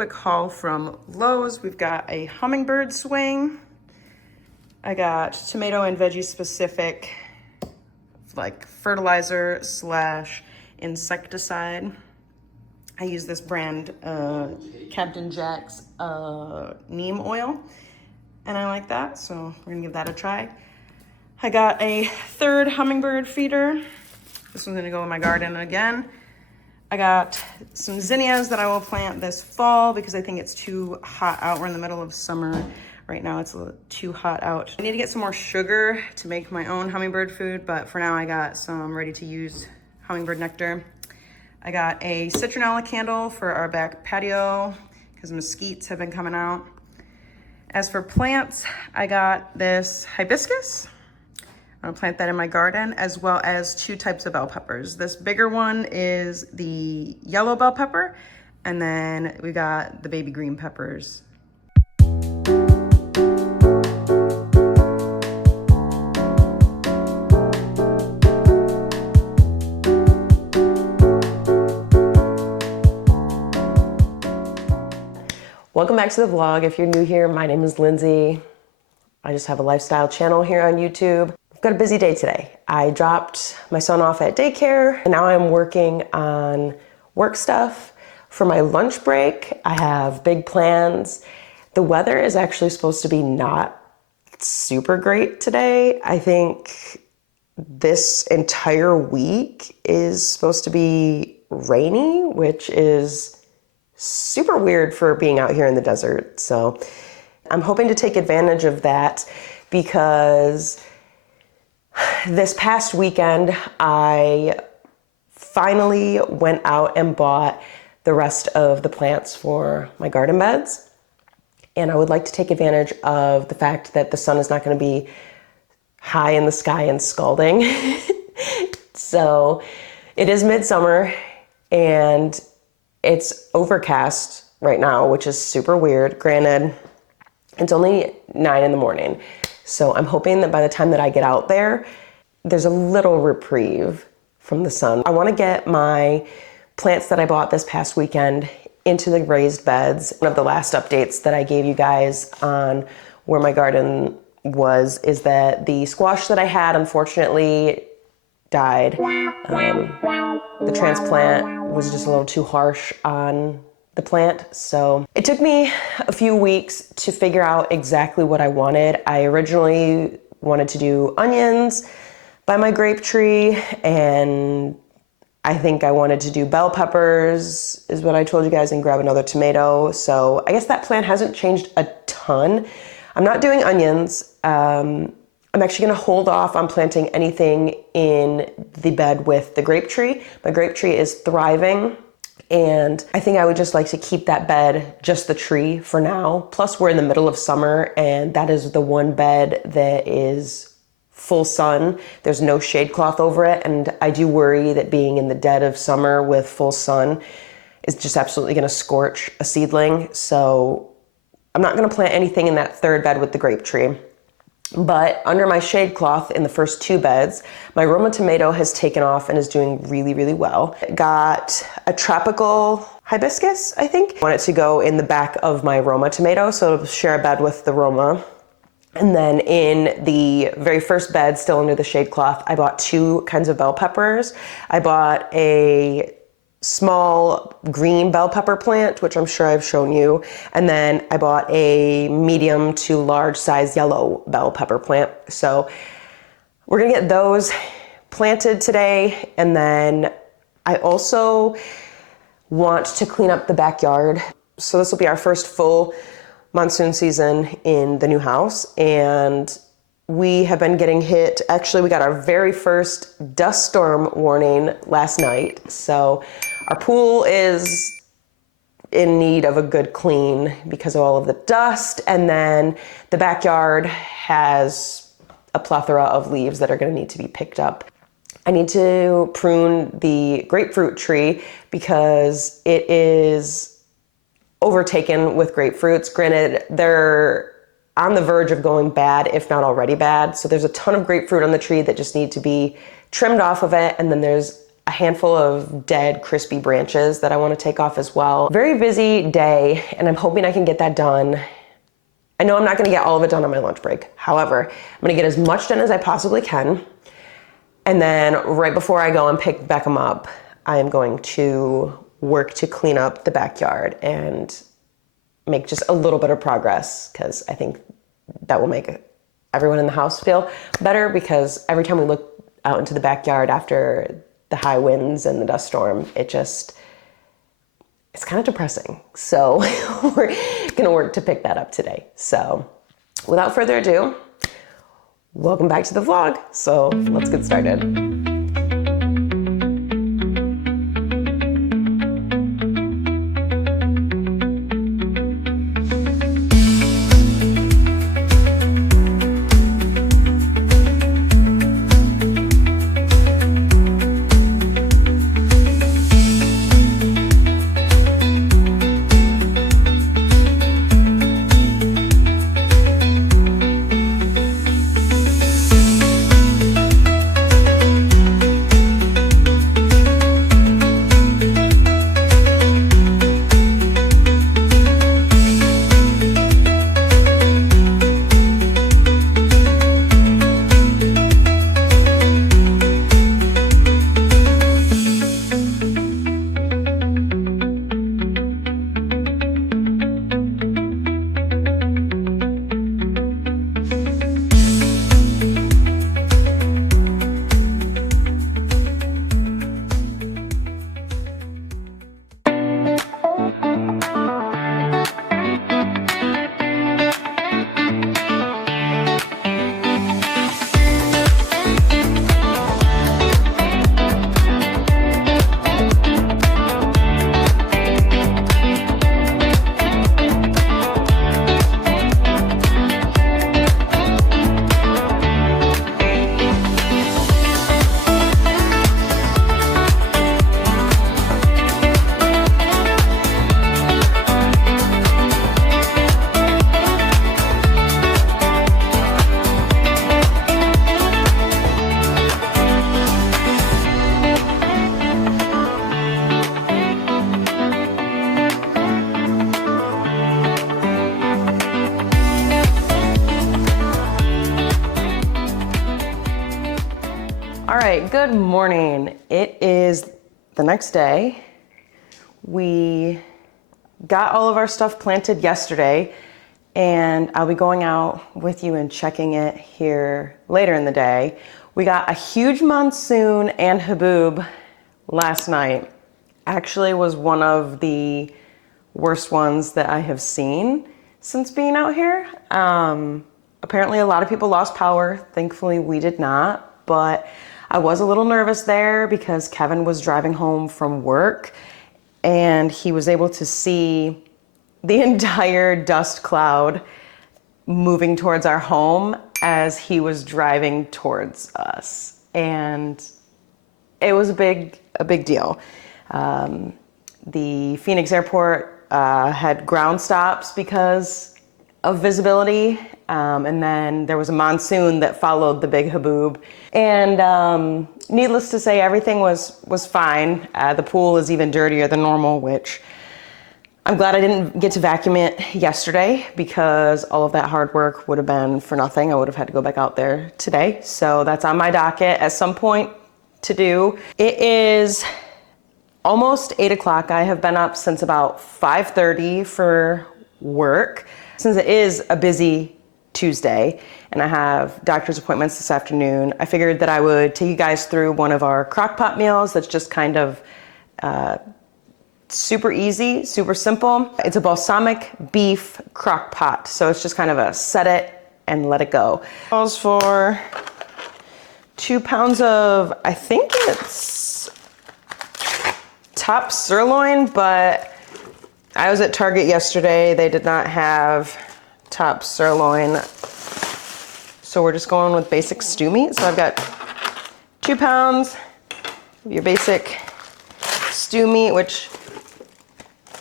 quick haul from Lowe's. We've got a hummingbird swing. I got tomato and veggie specific, like fertilizer slash insecticide. I use this brand, Captain Jack's neem oil, and I like that, so we're gonna give that a try. I got a third hummingbird feeder. This one's gonna go in my garden again. I got some zinnias that I will plant this fall because I think it's too hot out. We're in the middle of summer. Right now it's a little too hot out. I need to get some more sugar to make my own hummingbird food, but for now I got some ready to use hummingbird nectar. I got a citronella candle for our back patio because mesquites have been coming out. As for plants, I got this hibiscus. I'm gonna plant that in my garden, as well as 2 types of bell peppers. This bigger one is the yellow bell pepper, and then we got the baby green peppers. Welcome back to the vlog. If you're new here, my name is Lindsay. I just have a lifestyle channel here on YouTube. I've got a busy day today. I dropped my son off at daycare, and now I'm working on work stuff. For my lunch break, I have big plans. The weather is actually supposed to be not super great today. I think this entire week is supposed to be rainy, which is super weird for being out here in the desert. So I'm hoping to take advantage of that because this past weekend, I finally went out and bought the rest of the plants for my garden beds. And I would like to take advantage of the fact that the sun is not going to be high in the sky and scalding. So it is midsummer and it's overcast right now, which is super weird. Granted, it's only 9 in the morning. So I'm hoping that by the time that I get out there, there's a little reprieve from the sun. I want to get my plants that I bought this past weekend into the raised beds. One of the last updates that I gave you guys on where my garden was is that the squash that I had unfortunately died. The transplant was just a little too harsh on the plant. So it took me a few weeks to figure out exactly what I wanted. I originally wanted to do onions by my grape tree, and I think I wanted to do bell peppers is what I told you guys, and grab another tomato. So I guess that plan hasn't changed a ton. I'm not doing onions. I'm actually gonna hold off on planting anything in the bed with the grape tree. My grape tree is thriving, and I think I would just like to keep that bed, just the tree for now. Plus we're in the middle of summer, and that is the one bed that is full sun. There's no shade cloth over it, and I do worry that being in the dead of summer with full sun is just absolutely gonna scorch a seedling. So I'm not gonna plant anything in that third bed with the grape tree. But under my shade cloth in the first 2 beds, my Roma tomato has taken off and is doing really, really well. Got a tropical hibiscus, I think. I want it to go in the back of my Roma tomato, so it'll share a bed with the Roma. And then in the very first bed, still under the shade cloth, I bought 2 kinds of bell peppers. I bought a small green bell pepper plant, which I'm sure I've shown you. And then I bought a medium to large size yellow bell pepper plant. So we're gonna get those planted today. And then I also want to clean up the backyard. So this will be our first full monsoon season in the new house. And we have been getting hit. Actually, we got our very first dust storm warning last night. So our pool is in need of a good clean because of all of the dust. And then the backyard has a plethora of leaves that are going to need to be picked up. I need to prune the grapefruit tree because it is overtaken with grapefruits. Granted, they're on the verge of going bad, if not already bad. So there's a ton of grapefruit on the tree that just need to be trimmed off of it. And then there's a handful of dead, crispy branches that I want to take off as well. Very busy day, and I'm hoping I can get that done. I know I'm not going to get all of it done on my lunch break. However, I'm going to get as much done as I possibly can. And then right before I go and pick Beckham up, I am going to work to clean up the backyard and make just a little bit of progress, because I think that will make everyone in the house feel better, because every time we look out into the backyard after the high winds and the dust storm, it's kind of depressing. So we're gonna work to pick that up today. So without further ado, welcome back to the vlog. So let's get started. All right, good morning. It is the next day. We got all of our stuff planted yesterday, and I'll be going out with you and checking it here later in the day. We got a huge monsoon and haboob last night. Actually was one of the worst ones that I have seen since being out here. Apparently a lot of people lost power. Thankfully we did not, but I was a little nervous there because Kevin was driving home from work and he was able to see the entire dust cloud moving towards our home as he was driving towards us. And it was a big deal. The Phoenix airport had ground stops because of visibility. And then there was a monsoon that followed the big haboob. And needless to say, everything was fine. The pool is even dirtier than normal, which I'm glad I didn't get to vacuum it yesterday because all of that hard work would have been for nothing. I would have had to go back out there today. So that's on my docket at some point to do. It is almost 8 o'clock. I have been up since about 5:30 for work. Since it is a busy Tuesday and I have doctor's appointments this afternoon, I figured that I would take you guys through one of our crockpot meals that's just kind of super easy, super simple. It's a balsamic beef crockpot. So it's just kind of a set it and let it go. It calls for 2 pounds of, I think it's top sirloin, but I was at Target yesterday. They did not have top sirloin. So we're just going with basic stew meat. So I've got 2 pounds of your basic stew meat, which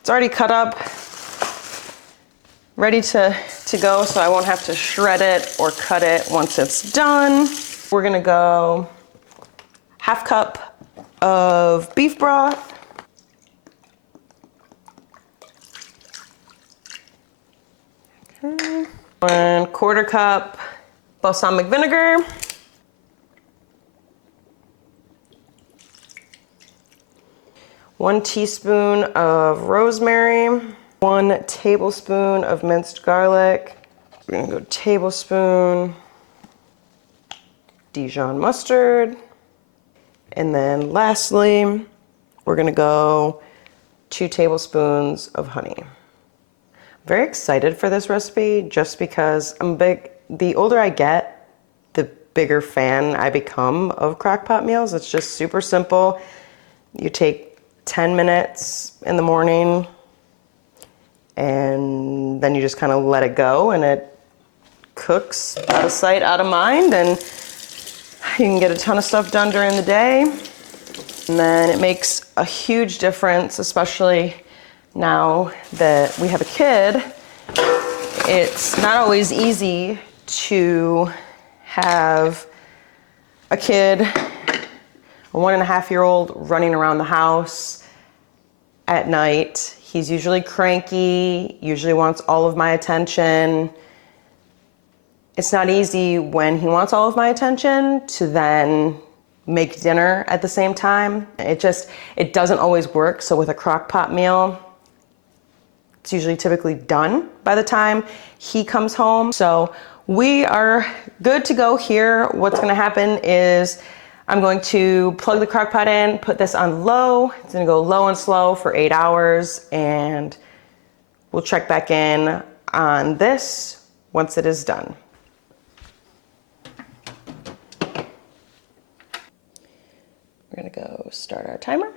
it's already cut up, ready to go, so I won't have to shred it or cut it once it's done. We're gonna go 1/2 cup of beef broth. Okay. 1/4 cup balsamic vinegar. 1 teaspoon of rosemary. 1 tablespoon of minced garlic. We're gonna go tablespoon Dijon mustard. And then lastly, we're gonna go 2 tablespoons of honey. I'm very excited for this recipe just because the older I get, the bigger fan I become of crockpot meals. It's just super simple. You take 10 minutes in the morning and then you just kind of let it go and it cooks out of sight, out of mind, and you can get a ton of stuff done during the day. And then it makes a huge difference, especially now that we have a kid. It's not always easy to have a kid, a 1.5-year-old, running around the house at night. He's usually cranky, usually wants all of my attention. It's not easy when he wants all of my attention to then make dinner at the same time. It doesn't always work. So with a crock pot meal, it's usually typically done by the time he comes home. So we are good to go here. What's gonna happen is I'm going to plug the crock pot in, put this on low. It's gonna go low and slow for 8 hours, and we'll check back in on this once it is done. We're gonna go start our timer.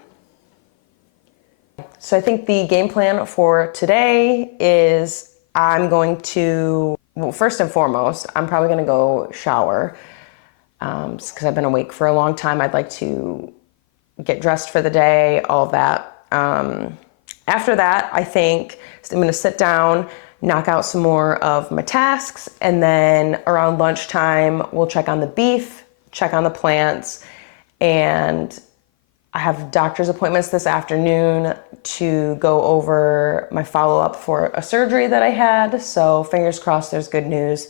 So I think the game plan for today is I'm going to, well, first and foremost, I'm probably gonna go shower because I've been awake for a long time. I'd like to get dressed for the day, all of that. After that, I think I'm gonna sit down, knock out some more of my tasks, and then around lunchtime, we'll check on the beef, check on the plants, and I have doctor's appointments this afternoon to go over my follow-up for a surgery that I had. So fingers crossed there's good news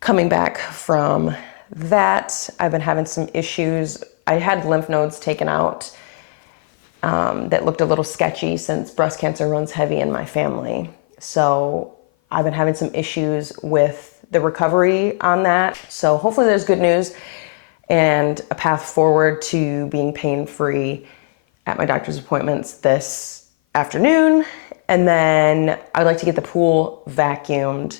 coming back from that. I've been having some issues. I had lymph nodes taken out that looked a little sketchy since breast cancer runs heavy in my family. So I've been having some issues with the recovery on that. So hopefully there's good news and a path forward to being pain-free at my doctor's appointments this afternoon. And then I'd like to get the pool vacuumed.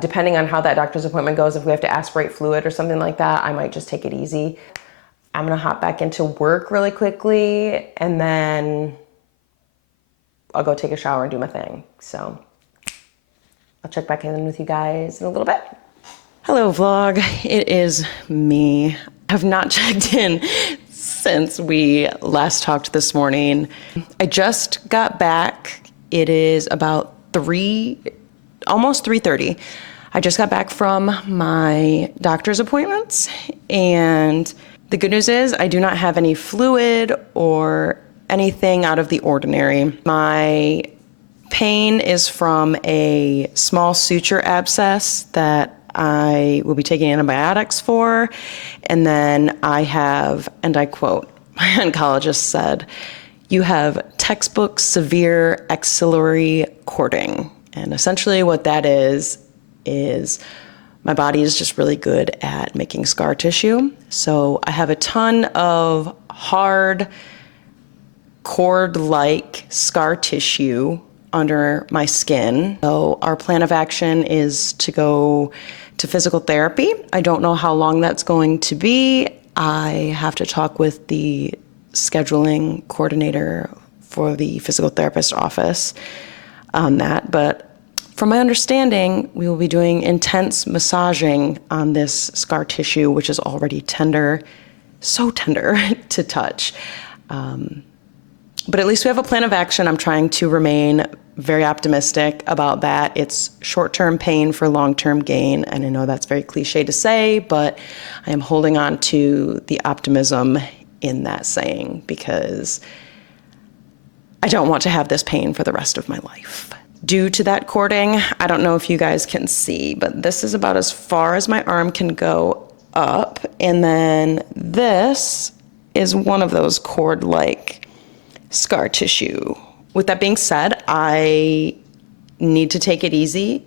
Depending on how that doctor's appointment goes, if we have to aspirate fluid or something like that, I might just take it easy. I'm gonna hop back into work really quickly, and then I'll go take a shower and do my thing. So I'll check back in with you guys in a little bit. Hello vlog, it is me. I have not checked in since we last talked this morning. I just got back. It is about almost 3:30. I just got back from my doctor's appointments, and the good news is I do not have any fluid or anything out of the ordinary. My pain is from a small suture abscess that I will be taking antibiotics for. And then I have, and I quote, my oncologist said, "You have textbook severe axillary cording." And essentially what that is my body is just really good at making scar tissue. So I have a ton of hard cord-like scar tissue under my skin. So our plan of action is to go to physical therapy. I don't know how long that's going to be. I have to talk with the scheduling coordinator for the physical therapist office on that. But from my understanding, we will be doing intense massaging on this scar tissue, which is already tender, so tender to touch. But at least we have a plan of action. I'm trying to remain very optimistic about that. It's short-term pain for long-term gain. And I know that's very cliche to say, but I am holding on to the optimism in that saying because I don't want to have this pain for the rest of my life. Due to that cording, I don't know if you guys can see, but this is about as far as my arm can go up. And then this is one of those cord-like scar tissue. With that being said, I need to take it easy.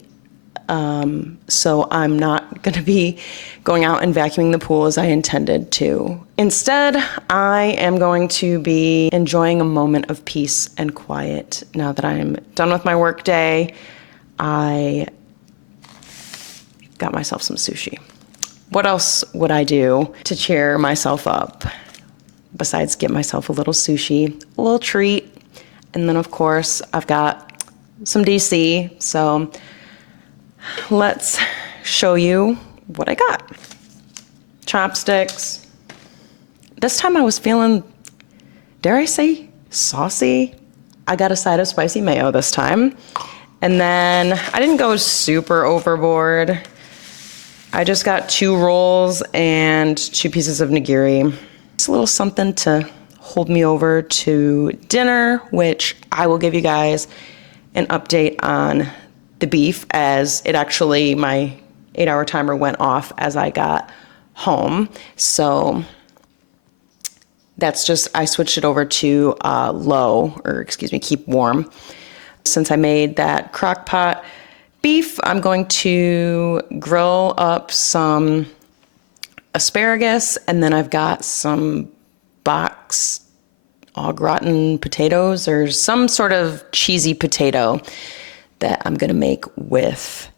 So I'm not going to be going out and vacuuming the pool as I intended to. Instead, I am going to be enjoying a moment of peace and quiet. Now that I'm done with my work day, I got myself some sushi. What else would I do to cheer myself up besides get myself a little sushi, a little treat? And then of course, I've got some DC, so let's show you what I got. Chopsticks. This time I was feeling, dare I say, saucy. I got a side of spicy mayo this time. And then I didn't go super overboard. I just got 2 rolls and 2 pieces of nigiri. It's a little something to hold me over to dinner, which I will give you guys an update on the beef, as it actually, my 8-hour timer went off as I got home. So that's just, I switched it over to keep warm. Since I made that crock pot beef, I'm going to grill up some asparagus, and then I've got some box au gratin potatoes or some sort of cheesy potato that I'm gonna make with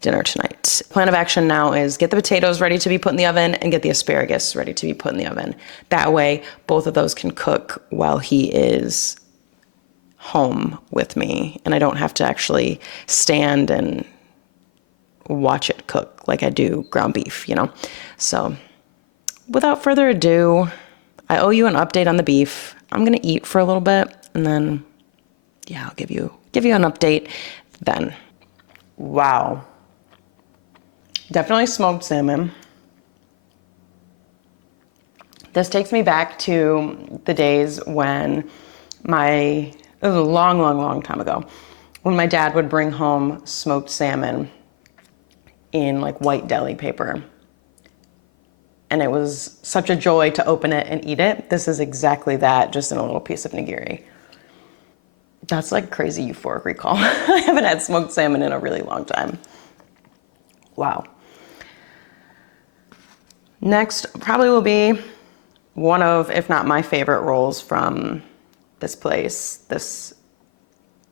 dinner tonight. Plan of action now is get the potatoes ready to be put in the oven and get the asparagus ready to be put in the oven. That way, both of those can cook while he is home with me, and I don't have to actually stand and watch it cook like I do ground beef, you know? So without further ado, I owe you an update on the beef. I'm gonna eat for a little bit, and then, yeah, I'll give you an update then. Wow. Definitely smoked salmon. This takes me back to the days when it was a long, long, long time ago, when my dad would bring home smoked salmon in like white deli paper. And it was such a joy to open it and eat it. This is exactly that, just in a little piece of nigiri. That's like crazy euphoric recall. I haven't had smoked salmon in a really long time. Wow. Next probably will be one of, if not my favorite rolls from this place, this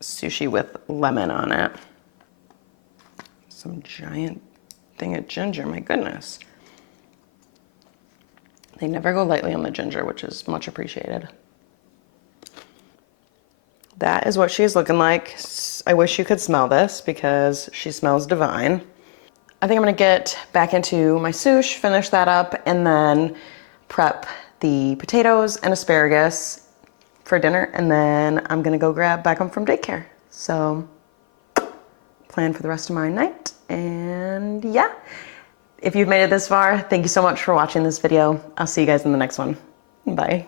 sushi with lemon on it. Some giant thing of ginger, my goodness. They never go lightly on the ginger, which is much appreciated. That is what she's looking like. I wish you could smell this because she smells divine. I think I'm gonna get back into my sushi, finish that up, and then prep the potatoes and asparagus for dinner, and then I'm gonna go grab back home from daycare. So, plan for the rest of my night, and yeah. If you've made it this far, thank you so much for watching this video. I'll see you guys in the next one. Bye.